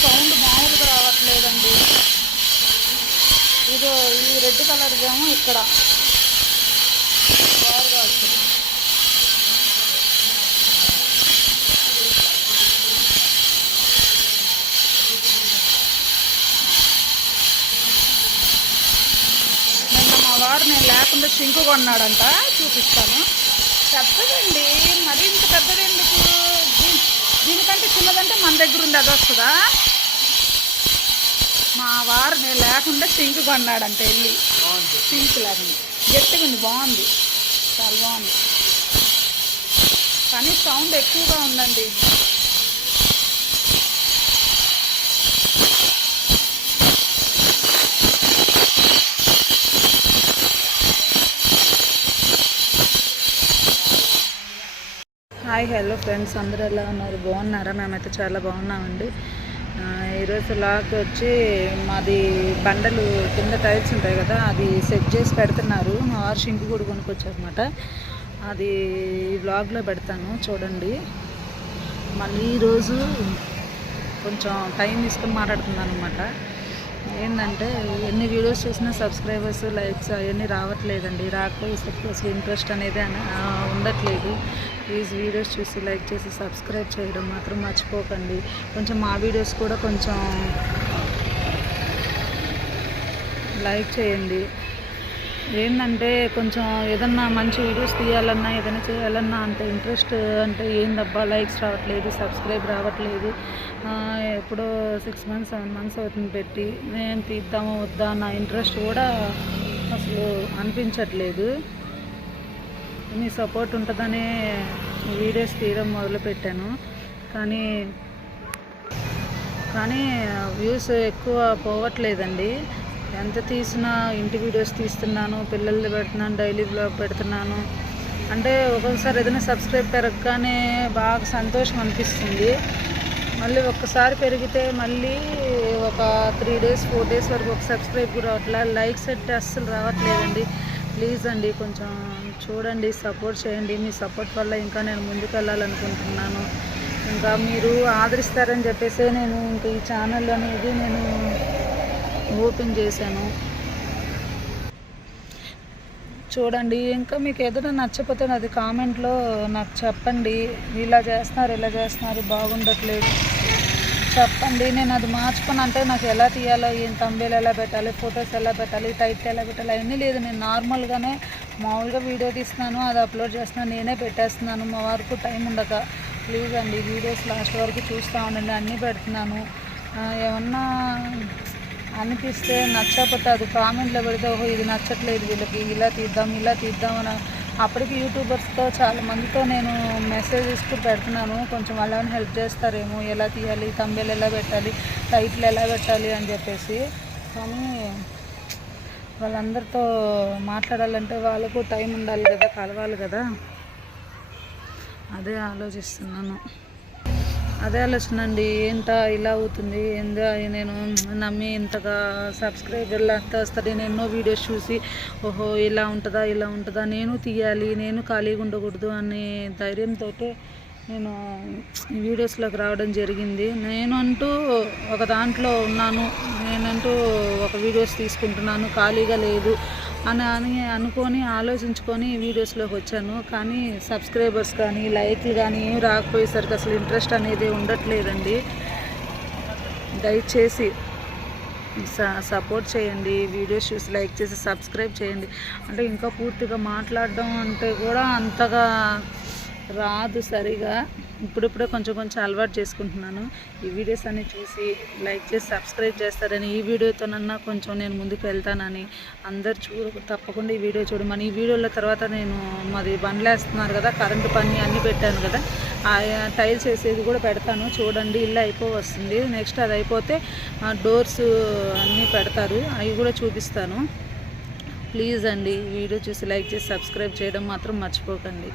Sound మామూలుగా రావట్లేదండి. ఇదో ఈ రెడ్ కలర్ ఏమో ఇక్కడ బాగా వస్తుంది. నిన్న మా వారు నేను లేకుండా షింకు కొన్నాడంట, చూపిస్తాను. పెద్దదండి, మరి ఇంత పెద్దది ఎందుకు? దీనికంటే చిన్నదంటే మన దగ్గర ఉంది, అది వస్తుందా? మా వారు నేను లేకుండా సింక్ కొన్నాడంటే వెళ్ళి, సింక్ లేకుండా గట్టిగా ఉంది, బాగుంది, చాలా బాగుంది. కానీ సౌండ్ ఎక్కువగా ఉందండి. హాయ్, హలో ఫ్రెండ్స్, అందరూ ఎలా ఉన్నారు? బాగున్నారా? మేమైతే చాలా బాగున్నామండి. ఈరోజు లాక్ వచ్చి మాది బండలు కింద టైల్స్ ఉంటాయి కదా, అది సెట్ చేసి పెడుతున్నారు. మా వారు షింకు కూడా కొనుక్కొచ్చారనమాట. అది వ్లాగ్లో పెడతాను చూడండి. మళ్ళీ ఈరోజు కొంచెం టైం తీసుకొని మాట్లాడుతున్నాను అనమాట. ఏంటంటే ఎన్ని వీడియోస్ చేసినా సబ్స్క్రైబర్స్, లైక్స్ అవన్నీ రావట్లేదండి. రాకపోతే అసలు ఇంట్రెస్ట్ అనేది ఉండట్లేదు. ప్లీజ్ వీడియోస్ చూసి లైక్ చేసి సబ్స్క్రైబ్ చేయడం మాత్రం మర్చిపోకండి. కొంచెం మా వీడియోస్ కూడా కొంచెం లైక్ చేయండి. ఏంటంటే కొంచెం ఏదన్నా మంచి వీడియోస్ తీయాలన్నా, ఏదైనా చేయాలన్నా అంత ఇంట్రెస్ట్ అంటే ఏందబ్బా లైక్స్ రావట్లేదు, సబ్స్క్రైబ్ రావట్లేదు. ఎప్పుడో 6 months 7 months అవుతుంది పెట్టి, నేను తీద్దామో వద్దా నా ఇంట్రెస్ట్ కూడా అసలు అనిపించట్లేదు. మీ సపోర్ట్ ఉంటుందనే వీడియోస్ తీయడం మొదలుపెట్టాను. కానీ వ్యూస్ ఎక్కువ పోవట్లేదండి. ఎంత తీసినా ఇంటి వీడియోస్ తీస్తున్నాను, పిల్లల్ని పెడుతున్నాను, డైలీ బ్లాగ్ పెడుతున్నాను. అంటే ఒక్కొక్కసారి ఏదైనా సబ్స్క్రైబ్ పెరగగానే బాగా సంతోషం అనిపిస్తుంది. మళ్ళీ ఒక్కసారి పెరిగితే మళ్ళీ ఒక 3 డేస్ 4 డేస్ వరకు ఒక సబ్స్క్రైబ్ కూడా రావట్లే. లైక్స్ అయితే అస్సలు రావట్లేదండి. ప్లీజ్ అండి కొంచెం చూడండి, సపోర్ట్ చేయండి. మీ సపోర్ట్ వల్ల ఇంకా నేను ముందుకు వెళ్ళాలనుకుంటున్నాను. ఇంకా మీరు ఆదరిస్తారని చెప్పేసి నేను ఇంకా ఈ ఛానల్ అనేది నేను ఓపెన్ చేశాను. చూడండి, ఇంకా మీకు ఏదైనా నచ్చకపోతే అది కామెంట్లో నాకు చెప్పండి. ఇలా చేస్తున్నారు బాగుండట్లేదు చెప్పండి. నేను అది మార్చుకుని అంటే నాకు ఎలా తీయాలో, ఏం తంబేలు ఎలా పెట్టాలి, ఫొటోస్ ఎలా పెట్టాలి, టైటిల్ ఎలా పెట్టాలి అవన్నీ లేదు. నేను నార్మల్గానే మామూలుగా వీడియో తీస్తున్నాను, అది అప్లోడ్ చేస్తున్నాను, నేనే పెట్టేస్తున్నాను మా వరకు టైం ఉండక. ప్లీజ్ అండి వీడియోస్ లాస్ట్ వరకు చూస్తూ ఉండండి, అన్నీ పెడుతున్నాను. ఏమన్నా అనిపిస్తే నచ్చకపోతే అది కామెంట్లో పెడితే ఓహో ఇది నచ్చట్లేదు వీళ్ళకి, ఇలా తీద్దాం అని అప్పటికి యూట్యూబర్స్తో చాలా మందితో నేను మెసేజెస్ కూడా పెడుతున్నాను. కొంచెం వాళ్ళని హెల్ప్ చేస్తారేమో, ఎలా తీయాలి, తంబేలు ఎలా పెట్టాలి, టైటిల్ ఎలా పెట్టాలి అని చెప్పేసి. కానీ వాళ్ళందరితో మాట్లాడాలంటే వాళ్ళకు టైం ఉండాలి కదా, కలవాలి కదా. అదే ఆలోచిస్తున్నాను, అదే ఆలోచన అండి. ఏంటా ఇలా అవుతుంది, ఏందా నేను నమ్మి ఇంతగా సబ్స్క్రైబర్లు అంతా వస్తారు. నేను ఎన్నో వీడియోస్ చూసి ఓహో ఇలా ఉంటుందా నేను తీయాలి, నేను ఖాళీగా ఉండకూడదు అనే ధైర్యంతో నేను ఈ వీడియోస్లోకి రావడం జరిగింది. నేనంటూ ఒక దాంట్లో ఉన్నాను, నేనంటూ ఒక వీడియోస్ తీసుకుంటున్నాను, ఖాళీగా లేదు అని అనుకొని ఆలోచించుకొని వీడియోస్లోకి వచ్చాను. కానీ సబ్స్క్రైబర్స్ కానీ లైక్లు కానీ ఏం రాకపోయేసరికి అసలు ఇంట్రెస్ట్ అనేది ఉండట్లేదండి. దయచేసి సపోర్ట్ చేయండి, వీడియోస్ చూసి లైక్ చేసి సబ్స్క్రైబ్ చేయండి. అంటే ఇంకా పూర్తిగా మాట్లాడడం అంటే కూడా అంతగా రాదు సరిగా. ఇప్పుడిప్పుడే కొంచెం అలవాటు చేసుకుంటున్నాను. ఈ వీడియోస్ అన్ని చూసి లైక్ చేసి సబ్స్క్రైబ్ చేస్తారని, ఈ వీడియోతోనన్నా కొంచెం నేను ముందుకు వెళ్తానని అందరు తప్పకుండా ఈ వీడియో చూడమని. ఈ వీడియోల తర్వాత నేను మాది బండ్లేస్తున్నారు కదా, కరెంటు పని అన్నీ పెట్టాను కదా, ఆ టైల్స్ వేసేది కూడా పెడతాను. చూడండి, ఇల్లు వస్తుంది. నెక్స్ట్ అది అయిపోతే డోర్స్ అన్నీ పెడతారు, అవి కూడా చూపిస్తాను. ప్లీజ్ అండి వీడియో చూసి లైక్ చేసి సబ్స్క్రైబ్ చేయడం మాత్రం మర్చిపోకండి.